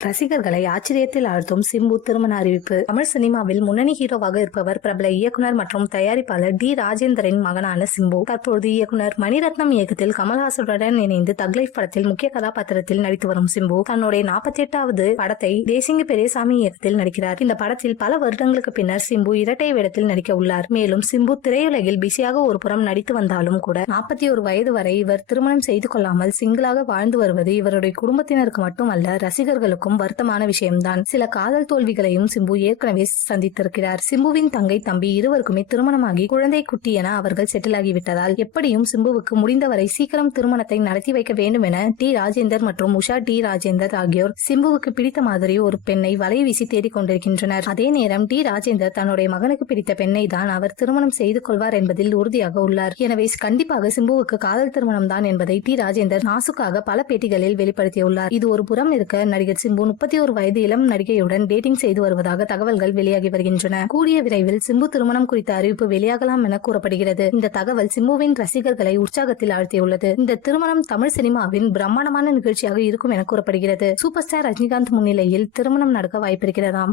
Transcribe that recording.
ரசிகர்களை ஆச்சரியத்தில் ஆழ்த்தும் சிம்பு திருமண அறிவிப்பு. தமிழ் சினிமாவில் முன்னணி ஹீரோவாக இருப்பவர் பிரபல இயக்குனர் மற்றும் தயாரிப்பாளர் டி ராஜேந்தரின் மகனான சிம்பு. தற்பொழுது இயக்குனர் மணிரத்னம் இயக்கத்தில் கமல்ஹாசனுடன் இணைந்து தக்லைஃப் படத்தில் முக்கிய கதாபாத்திரத்தில் நடித்து வரும் சிம்பு. தன்னுடைய நாற்பத்தி எட்டாவது படத்தை தேசிங்க பெரியசாமி இயக்கத்தில் நடிக்கிறார். இந்த படத்தில் பல வருடங்களுக்கு பின்னர் சிம்பு இரட்டை வேடத்தில் நடிக்க உள்ளார். மேலும் சிம்பு திரையுலகில் பிஸியாக ஒரு புறம் நடித்து வந்தாலும் கூட நாற்பத்தி ஒரு வயது வரை இவர் திருமணம் செய்து கொள்ளாமல் சிங்கிளாக வாழ்ந்து வருவது இவருடைய குடும்பத்தினருக்கு மட்டுமல்ல ரசிகர்களுக்கும் வருத்தமான விஷயம்தான். சில காதல் தோல்விகளையும் சிம்பு ஏற்கனவே சந்தித்திருக்கிறார். சிம்புவின் தங்கை தம்பி இருவருக்குமே திருமணமாகி குழந்தை குட்டி என அவர்கள் செட்டில் ஆகிவிட்டதால் எப்படியும் சிம்புவுக்கு முடிந்தவரை சீக்கிரம் திருமணத்தை நடத்தி வைக்க வேண்டும் என டி. ராஜேந்தர் மற்றும் உஷா டி. ராஜேந்தர் ஆகியோர் சிம்புவுக்கு பிடித்த மாதிரி ஒரு பெண்ணை வலை வீசி தேடிக் கொண்டிருக்கின்றனர். அதே நேரம் டி. ராஜேந்தர் தன்னுடைய மகனுக்கு பிடித்த பெண்ணை தான் அவர் திருமணம் செய்து கொள்வார் என்பதில் உறுதியாக உள்ளார். எனவே கண்டிப்பாக சிம்புவுக்கு காதல் திருமணம் தான் என்பதை டி. ராஜேந்தர் நாசுக்காக பல பேட்டிகளில் வெளிப்படுத்தியுள்ளார். இது ஒரு புறம் இருக்க நடிகர் சிம்பு முப்பத்தி ஒரு வயது இளம் நடிகையுடன் டேட்டிங் செய்து வருவதாக தகவல்கள் வெளியாகி வருகின்றன. கூடிய விரைவில் சிம்பு திருமணம் குறித்த அறிவிப்பு வெளியாகலாம் என கூறப்படுகிறது. இந்த தகவல் சிம்புவின் ரசிகர்களை உற்சாகத்தில் ஆழ்த்தியுள்ளது. இந்த திருமணம் தமிழ் சினிமாவின் பிரம்மாண்டமான நிகழ்ச்சியாக இருக்கும் என கூறப்படுகிறது. சூப்பர் ஸ்டார் ரஜினிகாந்த் முன்னிலையில் திருமணம் நடக்க வாய்ப்பிருக்கிறதாம்.